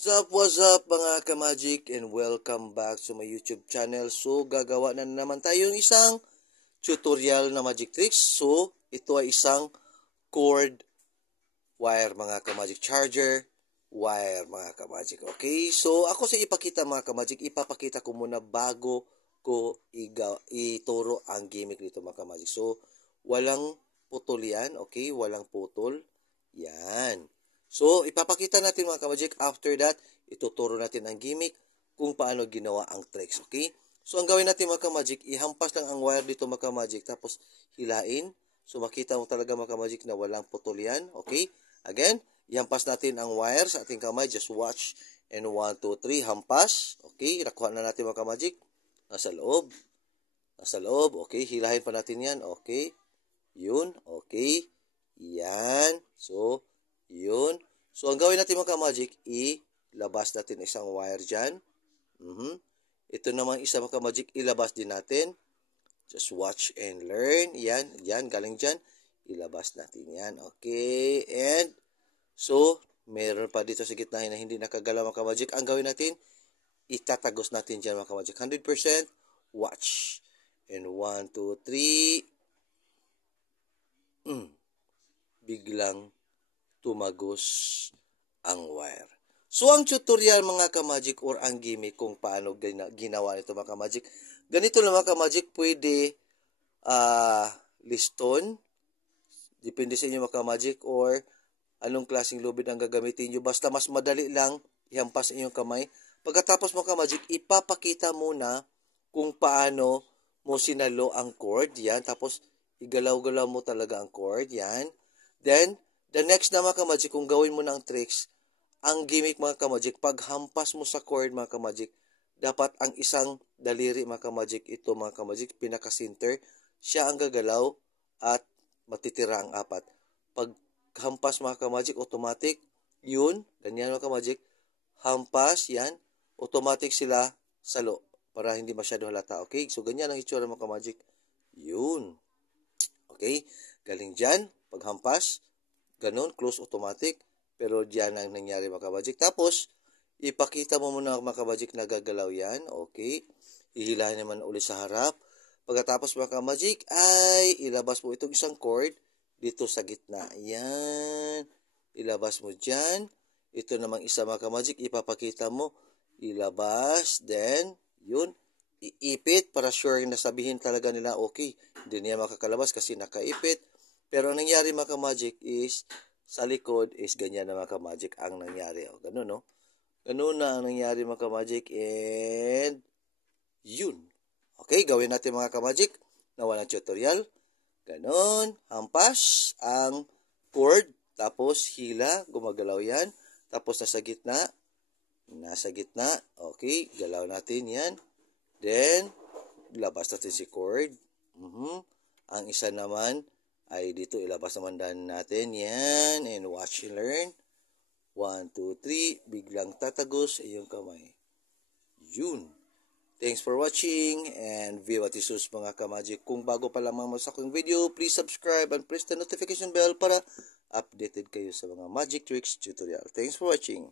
What's up mga ka-magic and welcome back to my YouTube channel. So, gagawa na naman tayong isang tutorial na magic tricks. So, ito ay isang cord wire mga ka-magic, charger wire mga ka-magic. Okay? So, ako sa ipakita mga ka-magic, ipapakita ko muna bago ko ituro ang gimmick nito mga ka-magic. So, walang putol yan. Okay? Walang putol. Yan. So, ipapakita natin mga ka-magic. After that, ituturo natin ang gimmick kung paano ginawa ang tricks. Okay? So, ang gawin natin mga ka-magic, ihampas lang ang wire dito mga ka-magic, tapos hilain. So, makita mo talaga mga ka-magic na walang putol yan. Okay? Again, ihampas natin ang wire sa ating kamay. Just watch. And 1, 2, 3, hampas. Okay? Nakuha na natin mga ka-magic. Nasa loob. Nasa loob. Okay? Hilahin pa natin yan. Okay? Yun. Okay? Yan. So, yun. So, ang gawin natin mga ka-magic, ilabas natin isang wire dyan. Ito naman isa mga ka-magic, ilabas din natin. Just watch and learn. Yan. Yan. Galing dyan. Ilabas natin yan. Okay. And, so, meron pa dito sa gitna na hindi nakagalaw mga ka-magic. Ang gawin natin, itatagos natin dyan mga ka-magic. 100%. Watch. And 1, 2, 3. Biglang tumagos ang wire. So, ang tutorial mga ka-magic or ang gimmick kung paano ginawa nito mga ka-magic. Ganito lang mga ka-magic, pwede liston. Depende sa inyo mga ka-magic or anong klaseng lubid ang gagamitin nyo. Basta mas madali lang ihampas inyong kamay. Pagkatapos mga ka-magic, ipapakita muna kung paano mo sinalo ang cord. Yan. Tapos, igalaw-galaw mo talaga ang cord. Yan. Then, the next na mga ka-magic, kung gawin mo ng tricks, ang gimmick mga ka-magic, pag hampas mo sa cord mga ka-magic, dapat ang isang daliri mga ka-magic, ito mga ka-magic, pinaka-center, siya ang gagalaw at matitira ang apat. Pag hampas mga ka-magic, automatic, yun, ganyan mga ka-magic, hampas, yan, automatic sila salo para hindi masyado halata. Okay? So, ganyan ang itsura mga ka-magic. Yun. Okay? Galing dyan, pag hampas, ganun, close automatic. Pero diyan ang nangyari mga ka-magic. Tapos, ipakita mo muna mga ka-magic na gagalaw yan. Okay. Ihilahin naman ulit sa harap. Pagkatapos mga ka-magic, ay ilabas mo itong isang cord dito sa gitna. Yan. Ilabas mo dyan. Ito namang isa mga ka-magic, ipapakita mo. Ilabas. Then, yun. Iipit para sure na sabihin talaga nila, okay, hindi niya makakalabas kasi nakaipit. Pero ang nangyari mga ka-magic is, sa likod is ganyan na mga ka-magic ang nangyari. O, ganun, no? Ganun na ang nangyari mga ka-magic. And, yun. Okay, gawin natin mga ka-magic na walang tutorial. Ganun. Hampas ang cord. Tapos, hila. Gumagalaw yan. Tapos, nasa gitna. Nasa gitna. Okay, galaw natin yan. Then, labas natin si cord. Ang isa naman, ay dito ilabas naman natin. Yan. And watch and learn. 1, 2, 3. Biglang tatagos iyong kamay. Yun. Thanks for watching. And Viva Jesus mga ka-magic. Kung bago pa lamang mo sa aking video, please subscribe and press the notification bell para updated kayo sa mga magic tricks tutorial. Thanks for watching.